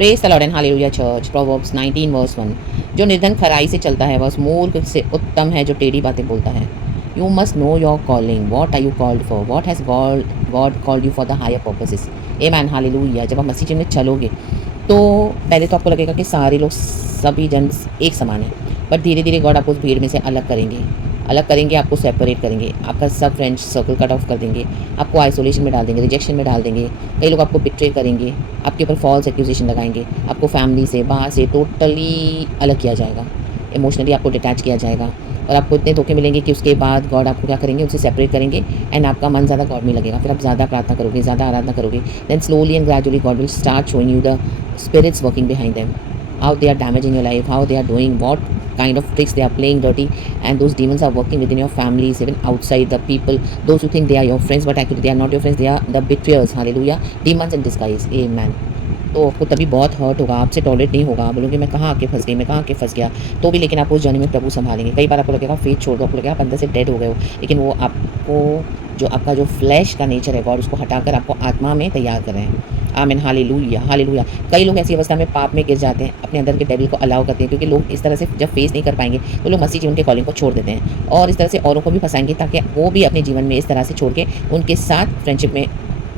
Praise the Lord and hallelujah church. Proverbs 19 verse 1। जो निर्धन खराई से चलता है वह उस मूर्ख से उत्तम है जो टेढ़ी बातें बोलता है। You must know your calling, what are you called for, what has God called you for the higher purposes. Amen hallelujah. जब आप मसीह जी में चलोगे तो पहले तो आपको लगेगा कि सारे लोग सभी जन एक समान है, बट धीरे धीरे गॉड आपको उस भीड़ में से अलग करेंगे, आपको सेपरेट करेंगे, आपका सब फ्रेंड्स सर्कल कट ऑफ कर देंगे, आपको आइसोलेशन में डाल देंगे, रिजेक्शन में डाल देंगे। कई लोग आपको बिट्रे करेंगे, आपके ऊपर फॉल्स एक्यूजेशन लगाएंगे, आपको फैमिली से बाहर से टोटली अलग किया जाएगा, इमोशनली आपको डिटैच किया जाएगा, और आपको इतने धोखे मिलेंगे कि उसके बाद गॉड आपको क्या करेंगे, उनसे सेपरेट करेंगे, एंड आपका मन ज़्यादा गॉड में लगेगा। फिर आप ज़्यादा प्रार्थना करोगे, ज़्यादा आराधना करोगे, then slowly and gradually God will start showing you the spirits working behind them, how they are damaging your life, how they are doing, what kind of tricks they are playing dirty, and those demons are working within your families, even outside the people, those who think they are your friends but actually they are not your friends, they are the betrayers, hallelujah, demons in disguise, amen। तो आपको तभी बहुत hurt होगा, आपसे tolerate नहीं होगा, बोलोगे मैं कहाँ आके फंस गई, मैं कहाँ आके फंस गया, तो भी लेकिन आप उस जर्नी में प्रभु संभालेंगे। कई बार आपको लगेगा फेथ छोड़ दो, आपको लगेगा आप अंदर से डेड हो गए हो, लेकिन वो आपको जो आपका जो फ्लैश का नेचर है गॉड उसको हटाकर आपको आत्मा में तैयार कर रहे हैं। आमीन हालेलुया हालेलुया। कई लोग ऐसी अवस्था में पाप में गिर जाते हैं, अपने अंदर के डेविल को अलाउ करते हैं, क्योंकि लोग इस तरह से जब फेस नहीं कर पाएंगे तो लोग मसीह जीवन के कॉलिंग को छोड़ देते हैं और इस तरह से औरों को भी फंसाएंगे, ताकि वो भी अपने जीवन में इस तरह से छोड़ के उनके साथ फ्रेंडशिप में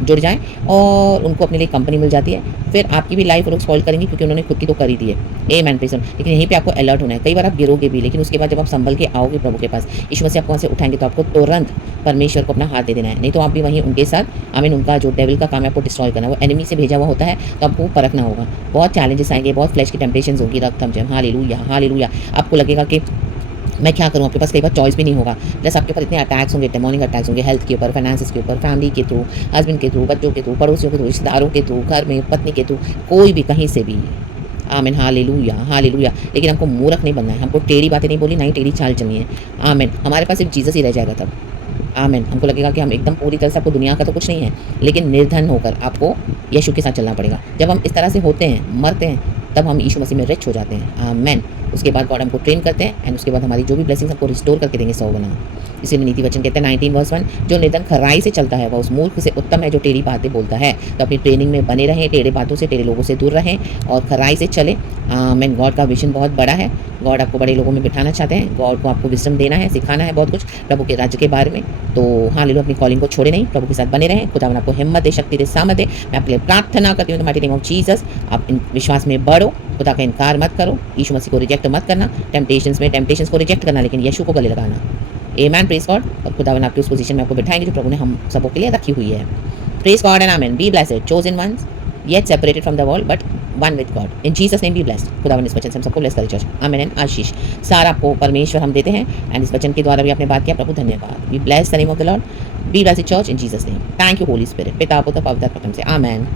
जुड़ जाएँ और उनको अपने लिए कंपनी मिल जाती है। फिर आपकी भी लाइफ वो लोग स्पॉइल करेंगे, क्योंकि उन्होंने खुद की तो कर ही दी है। आमेन प्रेज़ द लॉर्ड। लेकिन यहीं पे आपको अलर्ट होना है। कई बार आप गिरोगे भी, लेकिन उसके बाद जब आप संभल के आओगे प्रभु के पास, यीशु मसीह आपको वहाँ से उठाएंगे, तो आपको तुरंत परमेश्वर को अपना हाथ दे देना है, नहीं तो आप भी वहीं उनके साथ आमीन। उनका जो डेविल का काम है आपको डिस्ट्रॉय करना है, वो एनिमी से भेजा हुआ होता है, तो आपको परखना होगा। बहुत चैलेंजेस आएंगे, बहुत फ्लैश की टेम्पटेशंस होगी, रक्त थम जाए, हालेलुया हालेलुया। आपको लगेगा कि मैं क्या करूँ, आपके पास कई बार चॉइस भी नहीं होगा। प्लस आपके ऊपर इतने अटैक्स होंगे, डेमोनिक अटैक्स होंगे, हेल्थ के ऊपर, फाइनेंसेस के ऊपर, फैमिली के थ्रू, हस्बैंड के थ्रू, बच्चों के थ्रू, पड़ोसियों के थ्रू, रिश्तेदारों के थ्रू, घर में पत्नी के थ्रू, कोई भी कहीं से भी। आमीन हालेलुया हालेलुया। लेकिन हमको मूर्ख नहीं बनना है, हमको टेढ़ी बातें नहीं बोली, ना ही टेढ़ी चाल चलनी है। आमीन। हमारे पास सिर्फ जीसस ही रह जाएगा तब। आमीन। हमको लगेगा कि हम एकदम पूरी तरह से, आपको दुनिया का तो कुछ नहीं है, लेकिन निर्धन होकर आपको यीशु के साथ चलना पड़ेगा। जब हम इस तरह से होते हैं, मरते हैं, तब हम यीशु मसीह में रिच हो जाते हैं। आमीन। उसके बाद गॉड हमको ट्रेन करते हैं, एंड उसके बाद हमारी जो भी ब्लेसिंग्स हमको रिस्टोर करके देंगे 100 गुना। इसीलिए नीति वचन कहते हैं 19 वर्स 1, जो निर्धन खराई से चलता है वह उस मूर्ख से उत्तम है जो टेढ़ी बातें बोलता है। तो अपनी ट्रेनिंग में बने रहें, टेढ़े बातों से, टेढ़े लोगों से दूर रहें और खराई से चलें। आमीन। गॉड का विजन बहुत बड़ा है, गॉड आपको बड़े लोगों में बिठाना चाहते हैं, गॉड को आपको विजडम देना है, सिखाना है बहुत कुछ प्रभु के राज्य के बारे में। तो हालेलुया, अपनी कॉलिंग को छोड़े नहीं, प्रभु के साथ बने रहें। खुदावन आपको हिम्मत दे, शक्ति दे, सामर्थ दे। मैं आपके लिए प्रार्थना करती हूँ इन माइटी नेम ऑफ जीसस। आप इन विश्वास में बढ़ो, खुदा का इनकार मत करो, यीशु मसीह को रिजेक्ट मत करना, टेम्पटेशंस को रिजेक्ट करना, लेकिन यीशु को गले लगाना। आमेन। Praise God. और खुदावन आपकी उस पोजीशन में आपको बिठाएंगे जो प्रभु ने हम सबों के लिए रखी हुई है। Praise God and amen. Be blessed, chosen ones, yet separated from the world but one with God. In Jesus name be blessed. खुदावन इस वचन से हम सबको ब्लेस करे चर्च। आमेन एंड आशीष सारा आपको परमेश्वर हम देते हैं, एंड इस वचन के द्वारा भी आपने बात किया, प्रभु धन्यवाद। We bless the name of the Lord. Be blessed church in Jesus name. Thank you Holy Spirit. पिता पुत्र पवित्र आत्मा से। आमेन।